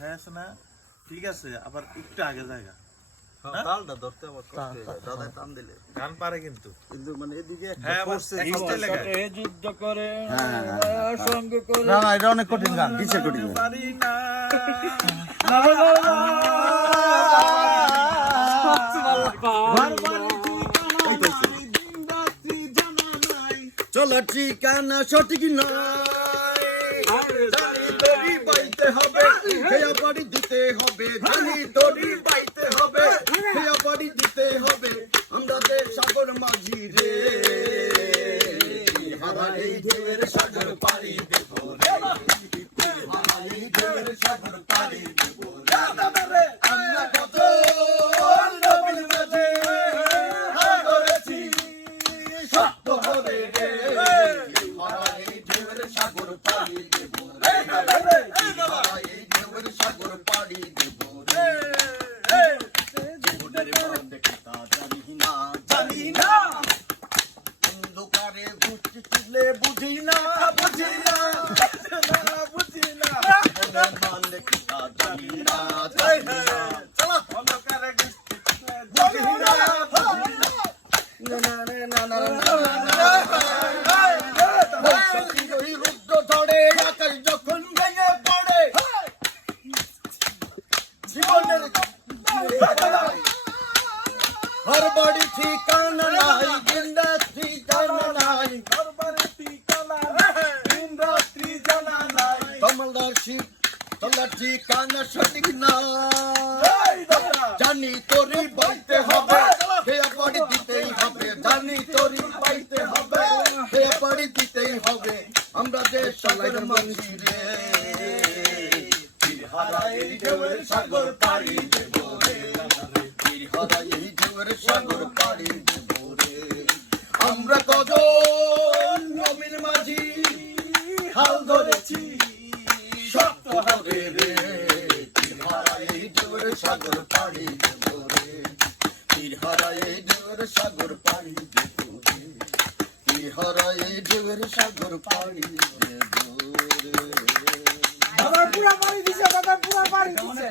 হ্যাঁ আছে না ঠিক আছে আবার একটু আগে জায়গা তালটা ধরতে আবার কষ্ট হয় দাদা টান দিলে গান পারে কিন্তু কিন্তু মানে এদিকে হ্যাঁ যুদ্ধ করে সঙ্গ করে না না এটা অনেক কঠিন গান কিসের কঠিন গান পারি না চলো ঠিকানা সঠিক নয় জানি তোরই বাইতে হবে খেয়া বাড়ি দিতে হবে জানি তোরই বাইতে হবে খেয়া বাড়ি দিতে হবে আমরা দেশ সাগর মাঝি রে আমার এই ঢেউয়ের সাগর পাড়ি দেব রে আমার এই ঢেউয়ের সাগর পাড়ি দেব রে আমরা কত নবীর মাঝে ধরেছি সত্য হবে রে আমার এই ঢেউয়ের সাগর পাড়ি দেব রে আমার এই ঢেউয়ের সাগর পাড়ি দেব রে জীবনের বাঁধ কথা জানি না অন্ধকারে ঘুরতে চলে বুঝি না জীবনের বাঁধ কথা জানি না চলো অন্ধকারে বুঝি না না না ওই রুদ্র ধরে আকাশ যখন ভেঙে পড়ে জীবনের হর বাড়ি ঠিকানা নাই দিন রাত্রি জানা নাই কমলদার শিব তোলার ঠিকানা সঠিক না জানি তোরই বাইতে হবে খেয়া বাড়ি দিতেই হবে জানি তোরই বাইতে হবে খেয়া বাড়ি দিতেই হবে আমরা যে সাগর মাঝি রে তীরহারা এই ঢেউয়ের সাগর পাড়ি দেব রে তীরহারা এই ঢেউয়ের সাগর পাড়ি দেব রে আমরা কজন নবীন মাঝি হাল ধরেছি সত্য হবে রে তীরহারা এই ঢেউয়ের সাগর পাড়ি দেব রে তীরহারা এই ঢেউয়ের সাগর পাড়ি দেব রে তীরহারা এই ঢেউয়ের সাগর পাড়ি দেব রে পুরা পাড়ি দিছে দাদা পুরা পাড়ি দিছে